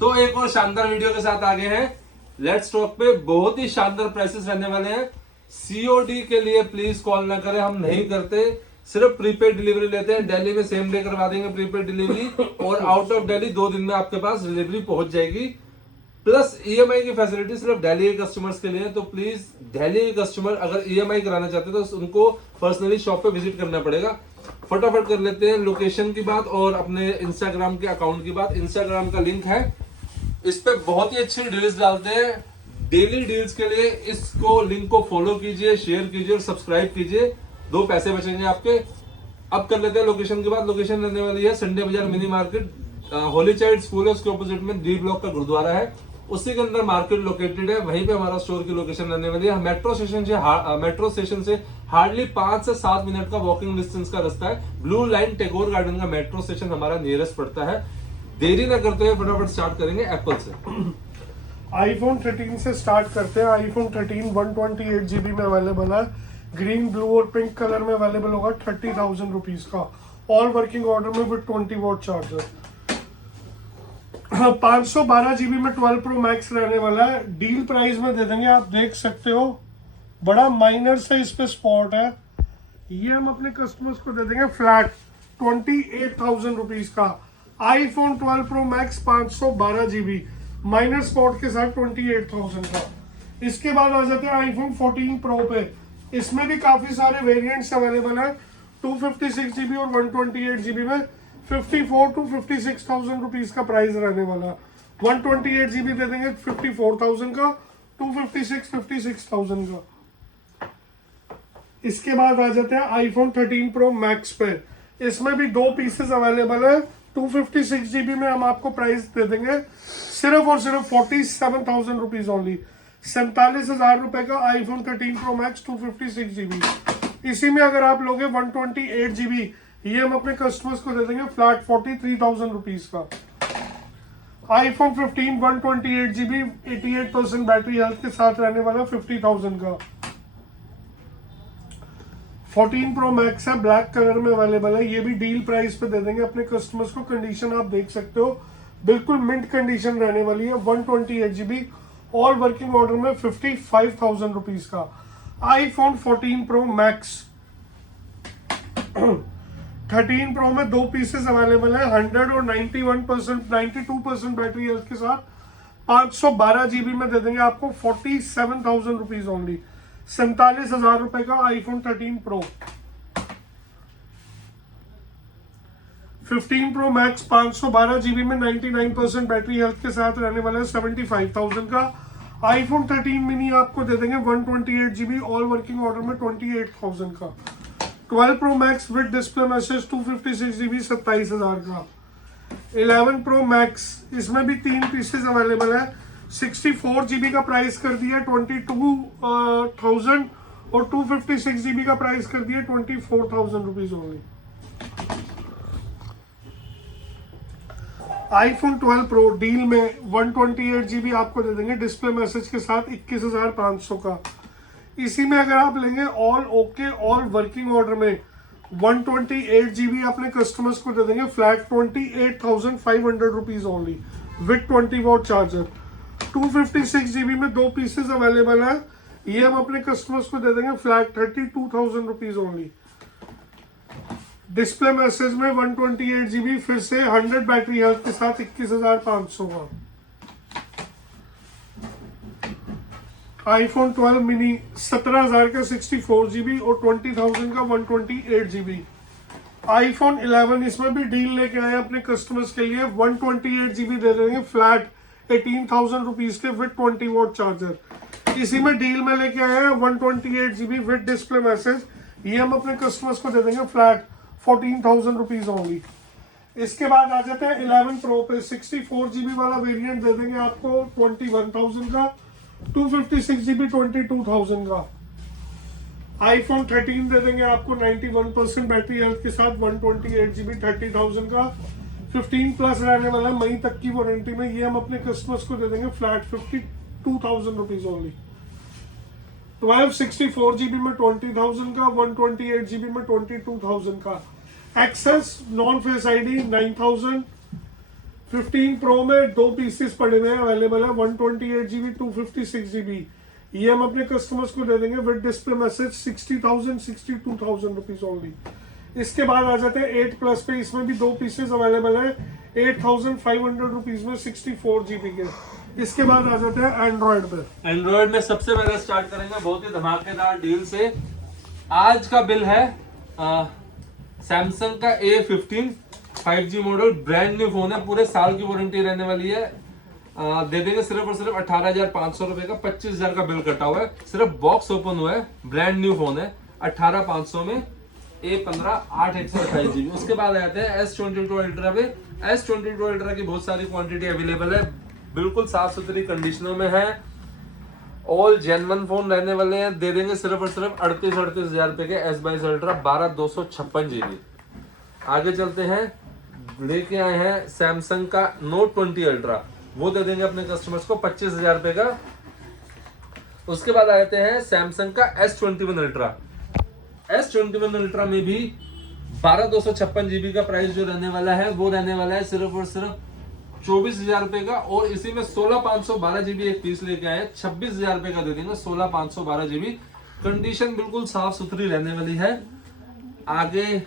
तो एक और शानदार वीडियो के साथ आगे हैं। लेट्स टॉक पे बहुत ही शानदार प्राइसेस रहने वाले हैं। सीओडी के लिए प्लीज कॉल ना करें, हम नहीं करते, सिर्फ प्रीपेड डिलीवरी लेते हैं। दिल्ली में सेम डे करवा देंगे प्रीपेड डिलीवरी, और आउट ऑफ दिल्ली 2 दिन में आपके पास डिलीवरी पहुंच जाएगी। प्लस ईएमआई की फैसिलिटी सिर्फ दिल्ली के कस्टमर्स के लिए है। तो प्लीज दिल्ली के कस्टमर अगर ईएमआई कराना चाहते हैं तो उनको पर्सनली शॉप पे विजिट करना पड़ेगा। फटाफट कर लेते हैं लोकेशन की बात और अपने इंस्टाग्राम के अकाउंट की बात। इंस्टाग्राम का लिंक है, इस पे बहुत ही अच्छी डील्स डालते हैं। डेली डील्स के लिए इसको लिंक को फॉलो कीजिए, शेयर कीजिए और सब्सक्राइब कीजिए, 2 पैसे बचेंगे आपके। अब कर लेते हैं लोकेशन की बात। लोकेशन रहने वाली है संडे बाजार mini market, Holi child school है, उसके ऑपोजिट में डी ब्लॉक का गुरुद्वारा है, उसी के अंदर मार्केट लोकेटेड है। वहीं पे हमारा स्टोर की लोकेशन रहने वाली है। मेट्रो स्टेशन से हार्डली 5 से 7 मिनट का वॉकिंग डिस्टेंस का रास्ता है। ब्लू लाइन टैगोर गार्डन का मेट्रो स्टेशन हमारा नियरेस्ट पड़ता है। देरी ना करते हुए फटाफट स्टार्ट करेंगे एप्पल से। आईफोन 13 से स्टार्ट करते हैं। आईफोन 13 128 GB में अवेलेबल है। ग्रीन, ब्लू और पिंक कलर में अवेलेबल होगा 30,000 रुपीज का। ऑल वर्किंग ऑर्डर में विद 20 वॉट चार्जर। 512 GB में 12 प्रो मैक्स रहने वाला है। डील प्राइस में दे देंगे, आप देख सकते हो बड़ा माइनर सा इस पे स्पॉट है। ये हम अपने कस्टमर्स को दे देंगे फ्लैट 28,000 रुपीज का। IPhone 12 pro max 512 GB minor spot के साथ 28,000 का। इसके बाद आ जाते हैं आईफोन 14 प्रो पे। इसमें भी काफी सारे वेरिएंट्स अवेलेबल है। 256 GB और 128 GB में 54 to 56,000 रुपीज का प्राइस रहने वाला। 128 GB दे देंगे 54,000 का, 256 56,000 का। इसके बाद आ जाते हैं आईफोन 13 प्रो मैक्स पे। इसमें भी 2 पीसेस अवेलेबल है। 256 GB में हम आपको प्राइस दे देंगे सिर्फ और सिर्फ 47,000 रुपीज ओनली। 47,000 रुपए का आईफोन 13 प्रो मैक्स 256 GB। इसी में अगर आप लोगे 128 GB, ये हम अपने कस्टमर्स को दे देंगे फ्लैट 43,000 रुपीज का। आईफोन 15 128 GB 88% बैटरी हेल्थ के साथ रहने वाला 50,000 का। 14 प्रो मैक्स है, ब्लैक कलर में अवेलेबल है। ये भी डील प्राइस पे दे देंगे अपने कस्टमर्स को। कंडीशन आप देख सकते हो बिल्कुल मिंट कंडीशन रहने वाली है। 128 GB ऑल वर्किंग ऑर्डर में 55,000 रुपीज का। आईफोन 14 प्रो मैक्स 13 प्रो में 2 पीसेस अवेलेबल है। 100 और 92% बैटरी हेल्थ के साथ 512 GB में दे देंगे आपको 47,000 रुपीज ओनली। 47,000 रुपए का iPhone 13 pro. 15 pro max 512 GB में 99% बैटरी हेल्थ के साथ रहने वाला है 75,000 का। आईफोन 13 मिनी आपको दे देंगे 128 GB ऑल वर्किंग ऑर्डर में 28,000 का। 12 pro max with display message 256 GB 27,000 का। 11 प्रो मैक्स, इसमें भी 3 पीसेस अवेलेबल है। 64 GB का प्राइस कर दिया 22,000 और 256 GB का प्राइस कर दिया 24,000 rupees only. IPhone 12 pro deal में 128 GB आपको दे देंगे डिस्प्ले मैसेज के साथ 21,500 का। इसी में अगर आप लेंगे all okay all working order में 128 GB अपने कस्टमर्स को दे देंगे flat 28,500 rupees only with 20 watt charger. 256 GB में 2 पीसेस अवेलेबल है। ये हम अपने कस्टमर्स को दे देंगे flat 32,000 rupees only. Display message में 128 GB फिर से 100 बैटरी हेल्थ के साथ 21,500 का। आईफोन 12 मिनी 17,000 का 64 GB और 20,000 का 128 GB। आईफोन 11 इसमें भी डील लेके आए अपने कस्टमर्स के लिए 128 GB दे देंगे फ्लैट 18,000 रुपीज के विद 20 वॉट चार्जर। इसी में डील में लेके आए हैं 128 GB विद डिस्प्ले मैसेज। ये हम अपने कस्टमर्स को दे देंगे फ्लैट 14,000 रुपीज ओनली। इसके बाद आ जाते हैं 11 प्रो पे। 64 GB वाला वेरिएंट दे देंगे आपको 21,000 का। 256 GB 22,000 का। आईफोन 13 दे देंगे आपको 91% बैटरी हेल्थ के साथ 128 GB 30,000 का। 15 प्लस रहने वाला मई तक की वारंटी में। ये हम अपने कस्टमर्स को दे देंगे फ्लैट 52,000 रुपीज ओनली। 12 64 GB में 20,000 का। 128 GB में 22,000 का। XS non face ID 9000। 15 pro में 2 पीसेस पड़े हुए हैं, अवेलेबल है 128GB 256GB। ये हम अपने कस्टमर्स को दे देंगे with display message 62,000 rupees only. इसके बाद आ जाते हैं 8 प्लस पे, इसमें भी 2 पीसेस अवेलेबल है 8,500 रुपीज में 64GB के। इसके बाद आ जाते हैं एंड्रॉइड पे। एंड्रॉइड में सबसे पहले स्टार्ट करेंगे बहुत ही धमाकेदार डील से। आज का बिल है सैमसंग का A15 5G model, brand new phone है, पूरे साल की वारंटी रहने वाली है। दे देंगे सिर्फ और सिर्फ 18,500 रुपए का, 25,000 का बिल कटा हुआ है, सिर्फ बॉक्स ओपन हुआ है, ब्रांड न्यू फोन है 18,500 में A15 8/128GB। उसके बाद आते हैं S22 अल्ट्रा पे। S22 अल्ट्रा की बहुत सारी क्वांटिटी अवेलेबल है, बिल्कुल साफ सुथरी कंडीशनों में है, ऑल जेन्युइन फोन रहने वाले हैं। दे देंगे सिर्फ और सिर्फ 38,000 रुपए के S22 अल्ट्रा 12,256GB। आगे चलते हैं, लेके आए हैं सैमसंग का Note 20 अल्ट्रा, वो दे देंगे अपने कस्टमर्स को 25,000 रुपए का। उसके बाद आते हैं सैमसंग का S21 अल्ट्रा। S21 अल्ट्रा में भी 12,256GB का प्राइस जो रहने वाला है वो रहने वाला है सिर्फ और सिर्फ 24,000 रुपए का, और इसी में 16,512GB एक पीस लेके आए 26,000 रुपए का दे देंगे 16,512GB। कंडीशन बिल्कुल साफ सुथरी रहने वाली है। आगे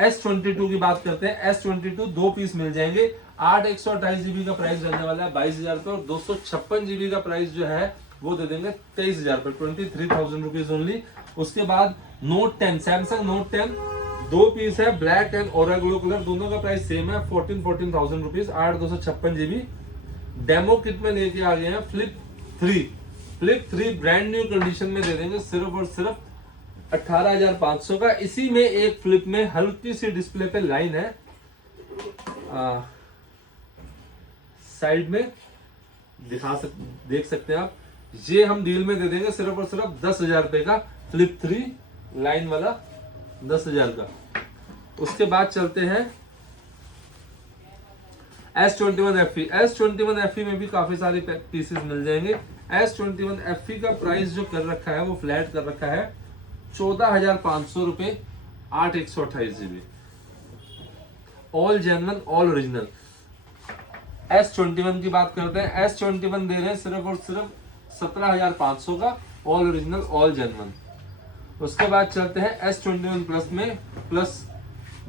S22 की बात करते हैं। S22 2 पीस मिल जाएंगे, 8/128GB का प्राइस रहने वाला है 22,000 रुपए, और 256GB का प्राइस जो है वो दे देंगे 23,000 रुपए, 23,000 रुपीज ओनली। उसके बाद Note 10, सैमसंग Note 10 2 पीस है, ब्लैक एंड और ग्लो कलर, दोनों का प्राइस सेम है 14,000 रुपीज, 8/256GB। डेमो किट में लेके आ गए हैं फ्लिप 3 ब्रांड न्यू कंडीशन में दे देंगे सिर्फ और सिर्फ 18,500 का। इसी में एक फ्लिप में हल्की सी डिस्प्ले पे लाइन है साइड में देख सकते हैं आप, ये हम डील में दे देंगे सिर्फ और सिर्फ 10,000 रुपए का, फ्लिप 3 लाइन वाला 10,000 का। उसके बाद चलते हैं S21 FE। S21 FE में भी काफी सारे पीसेस मिल जाएंगे। S21 FE का प्राइस जो कर रखा है वो फ्लैट कर रखा है 14,500 रुपए, 8/128GB, all genuine all original. S21 की बात करते हैं। S21 दे रहे हैं सिर्फ और सिर्फ 17,500 का, ऑल ओरिजिनल ऑल जेन्युइन। उसके बाद चलते हैं S21 प्लस में, प्लस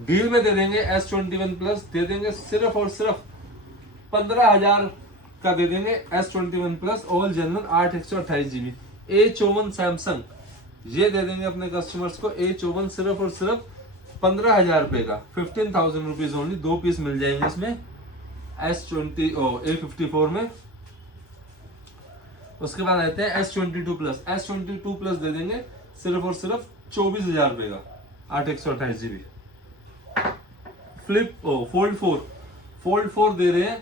डील में दे देंगे S21 प्लस दे देंगे सिर्फ और सिर्फ 15,000 का दे देंगे S21 plus all genuine 8/128GB। A54 Samsung, ये दे देंगे अपने कस्टमर्स को A54 सिर्फ और सिर्फ 15,000 रुपए का, 15,000 रुपीज ओनली। 2 पीस मिल जाएंगे इसमें A54 में। उसके बाद आते हैं S22 प्लस। S22 प्लस दे देंगे सिर्फ और सिर्फ 24,000 रुपए का, 8/128GB। फोल्ड 4 दे रहे हैं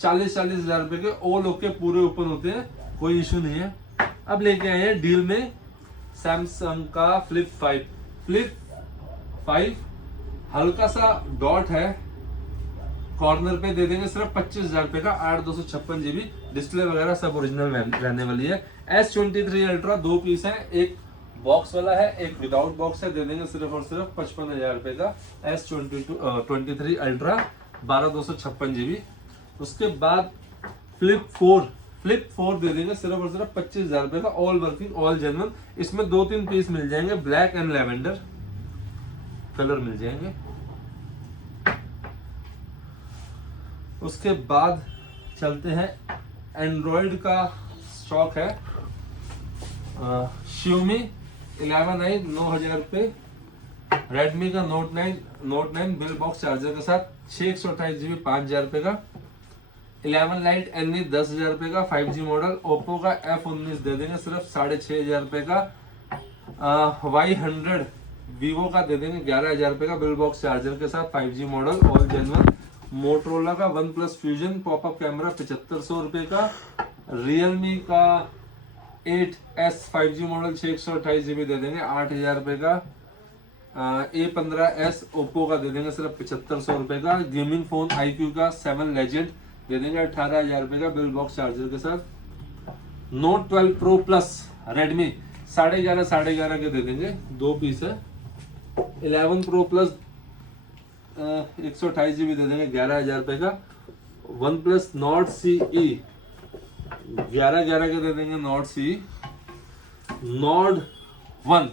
40,000 रुपए के, ऑल ओके पूरे ओपन होते हैं, कोई इशू नहीं है। अब लेके आए हैं डील में सैमसंग का फ्लिप 5 हल्का सा डॉट है कॉर्नर पे, दे देंगे सिर्फ 25,000 रुपए का, 8/256GB, डिस्प्ले वगैरह सब ओरिजिनल रहने वाली है। S23 अल्ट्रा 2 पीस है, एक बॉक्स वाला है एक विदाउट बॉक्स है, दे देंगे सिर्फ और सिर्फ 55,000 रुपए का। S23 ultra 12/256GB। उसके बाद फ्लिप 4 दे देंगे सिर्फ और सिर्फ 25,000 रुपए का, ऑल वर्किंग ऑल जेन्युइन। इसमें 2-3 पीस मिल जाएंगे, ब्लैक एंड लेवेंडर कलर मिल जाएंगे। उसके बाद चलते हैं एंड्रॉइड का स्टॉक है। Xiaomi 11i 9,000 रुपए, रेडमी का Note 9 बिल बॉक्स चार्जर के साथ 6/128GB 5,000 रुपए का। 11 लाइट NE 10,000 रुपए का 5G मॉडल। ओप्पो का F19 दे देंगे सिर्फ 6,500 रुपए का। Y100 वीवो का दे देंगे 11,000 रुपए का, बिल बॉक्स चार्जर के साथ 5G model all genuine. Motorola का OnePlus फ्यूजन पॉपअप कैमरा 7,500 रुपए का। रियलमी का 8S 5G मॉडल 6/128GB दे देंगे 8,000 रुपए का। A15s ओप्पो का दे देंगे सिर्फ 7,500 रुपए का। गेमिंग फोन iQOO का 7 लेजेंड दे देंगे 18,000 रुपए का, बिल बॉक्स चार्जर के साथ। Note 12 Pro Plus रेडमी 11,500 के दे देंगे, 2 पीस है। 11 Pro Plus 128 GB दे देंगे 11,000 रुपए का। वन प्लस नॉट CE 11 के दे देंगे नॉट CE। नॉट 1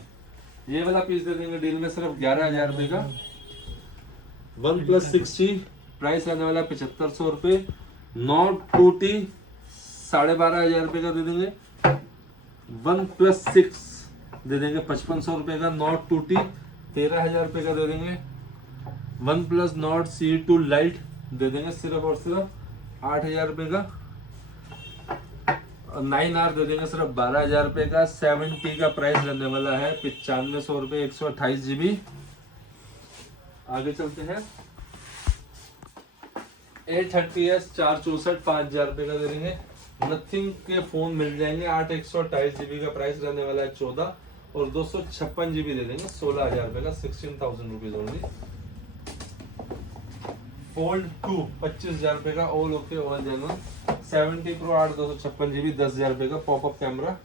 ये वाला पीस दे देंगे डील में सिर्फ 11,000 रुपए का। वन प्लस 6G प्राइस रहने वाला 7,500 रुपये। नॉट 2T 12,500 रुपये का दे देंगे। वन प्लस 6 दे देंगे 5,500 रुपये का। नॉट 2T 13,000 रुपये का दे देंगे। OnePlus Nord CE2 lite दे देंगे सिर्फ और सिर्फ 8,000 रुपये का। 9R दे देंगे सिर्फ 12,000 रुपये का। 7T का प्राइस रहने वाला है 9500 रुपये 128 GB। आगे चलते हैं। 830S 464 5,000 रुपये का दे देंगे। नथिंग के फोन मिल जाएंगे 8 128 GB का प्राइस रहने वाला है 14 और 256 GB दे देंगे 16,000 रुपये का 16,000 रुपीज ओनली। फोल्ड 2 25,000 रुपये का all okay all genuine. 70 Pro 8 256 GB 10,000 रुपये का popup camera.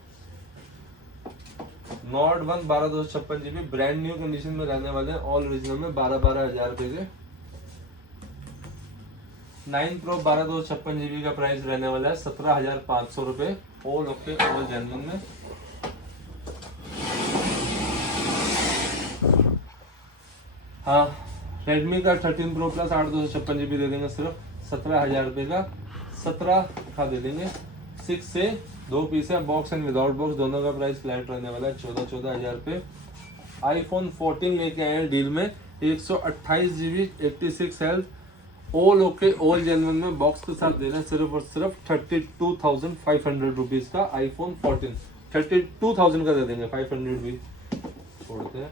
Not 1 12 256 GB brand new condition में रहने वाले हैं ऑल ओरिजिनल में 12,000 रुपये के। 9 Pro 12 256 GB का प्राइस रहने वाला है 17,500 रुपये ऑल ओके ऑल जेन्युइन में। हाँ रेडमी का 13 Pro Plus 8 256 GB दे देंगे सिर्फ 17,000 रुपये का। 17 का दे देंगे 6 से 2 पीस है बॉक्स एंड विदाउट बॉक्स दोनों का प्राइस फ्लैट रहने वाला है 14,000 रुपये। iPhone 14 लेके आए हैं डील में 128 GB 86 health all okay all genuine में बॉक्स के साथ दे रहे हैं सिर्फ और सिर्फ 32,500 रुपीज का iPhone 14। 32,000 का दे देंगे 500 भी छोड़ते हैं।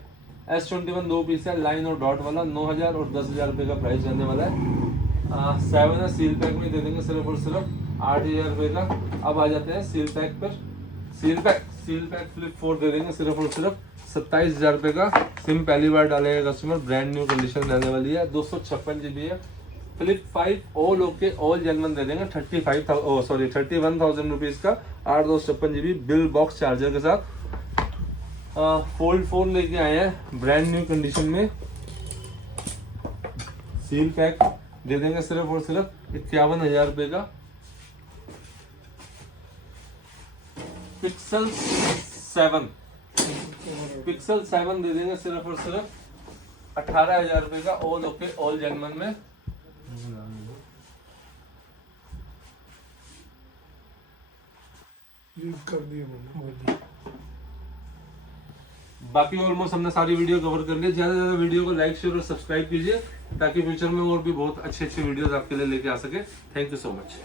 S21 2 पीस है लाइन और डॉट वाला 9,000 और 10,000 रुपये का प्राइस रहने वाला है। 7 है सील पैक में दे देंगे सिर्फ और सिर्फ 8,000 रुपये का। अब आ जाते हैं सील पैक पर। सील पैक फ्लिप 4 दे देंगे सिर्फ और सिर्फ 27,000 रुपये का। सिम पहली बार डालेगा कस्टमर ब्रांड न्यू कंडीशन रहने वाली है 256 GB है। Flip 5 all okay all genuine दे देंगे 31,000 रुपीज का 8 256 GB बिल बॉक्स चार्जर के साथ। फोल्ड 4 लेके आए हैं ब्रांड न्यू कंडीशन में। सील पैक दे देंगे सिर्फ और सिर्फ 51,000 रुपये का। पिक्सल 7 दे देंगे सिर्फ और सिर्फ 18,000 रुपये का ऑल ओके ऑल जेन्युइन में। कर दिए मैंने। बाकी ऑलमोस्ट हमने सारी वीडियो कवर कर ली। ज्यादा से ज्यादा वीडियो को लाइक शेयर और सब्सक्राइब कीजिए ताकि फ्यूचर में और भी बहुत अच्छे वीडियोस आपके लिए लेके आ सके। Thank you so much.